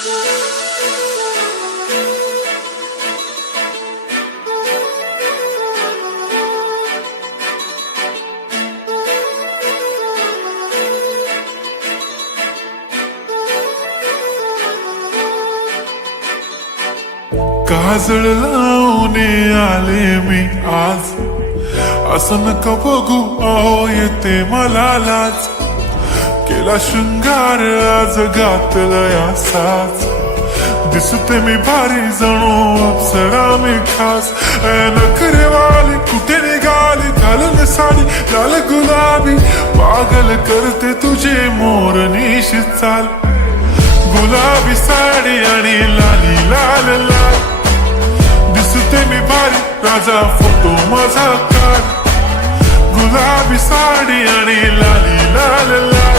काजळ लावून आले मी आज, असं नका बघू अहो येते मला लाज. केला शृंगार आज घातलाय असाच, दिसते मी भारी जणू अप्सरा मी खास. नखरेवाली कुठे निघाली घालून साडी लाल गुलाबी, पागल करते तुझे मोरनीशी चाल. गुलाबी साडी आणि लाली लाल लाल, दिसते मी भारी राजा फोटो माझा काढ. गुलाबी साडी आणि लाली लाल लाल,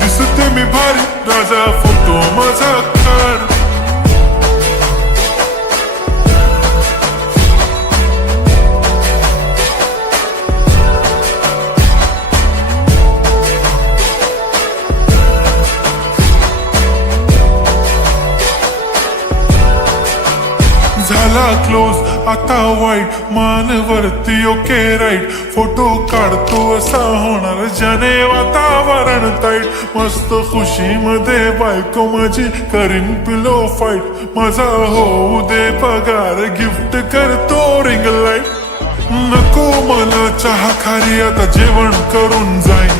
दिसते मी भारी राजा फोटो माझा काढ. झाला क्लोज आता वाईट, मानवरती ओके राईट. फोटो काढतो असा होणार ज्याने वातावरण ताईट. मस्त खुशी मध्ये बायको माझी करीन पिलो फाईट. माझा होऊ दे पगार गिफ्ट करतो रिंग लाईट. नको मला चहा खारी आता जेवण करून जाईन.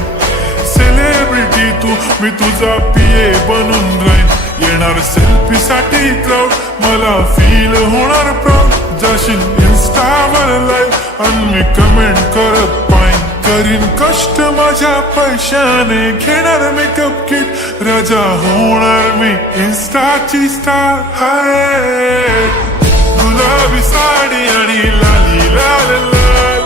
सेलिब्रिटी तू मी तुझा पिये बनून राहीन. येणार सेल्फी साठी क्राऊड मला फील होणार प्राऊड. जाशील इन्स्टावर लाईव्ह आणि मी कमेंट करत पाईन. करीन कष्ट माझ्या पैशाने घेणार मेकअप किट. राजा होणार मी इन्स्टाची स्टार. हाय गुलाबी साडी आणि लाली लाल लाल,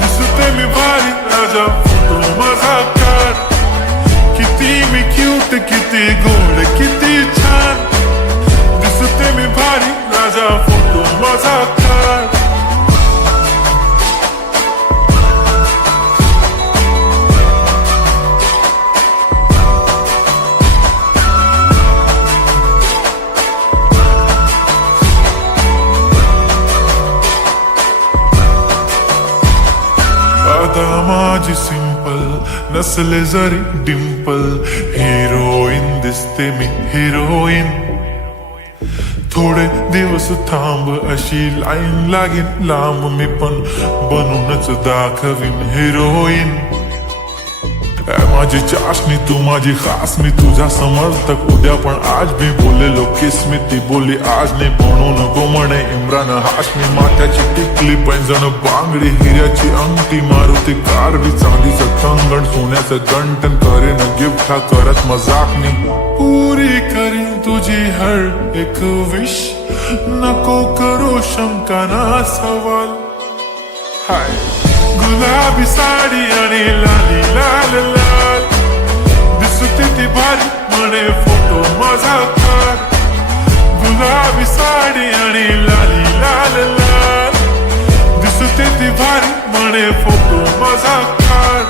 दिसते मी भारी राजा फोटो माझा काढ. किती मी क्यूट किती गोड किती छान, दिसते मी भारी राजा फोटो माझा काढ. आता माझी सिंपल नसले जरी डिंपल, हिरोईन दिसते मी हिरोईन. थोडे दिवस थांब अशी लाईन लागेल लांब, मी पण बनूनच दाखवीन हिरोईन. माझी चाशनी तू माझी खास, मी तुझा समर्थक उद्या पण आज भी बोलेलो किस मी. ती बोली आज नाही बनून नको म्हणे इम्रान हाशमी. माथ्याची टिकली पैंजण बांगडी हिऱ्याची अंगठी, मारुती कारवी चांदीचं कंगण सोन्याचं गंटन. करीन गिफ्ट हा करत मजाकनी, पुरी करीन तुझी हर एक विश. नको करू शंका ना सवाल. हाय गुलाबी साडी आणि लाली लाल लाल, दिसते ती भारी म्हणे फोटो माझा काढ. गुलाबी साडी आणि लाली लाल लाल, दिसते ती भारी म्हणे फोटो माझा काढ.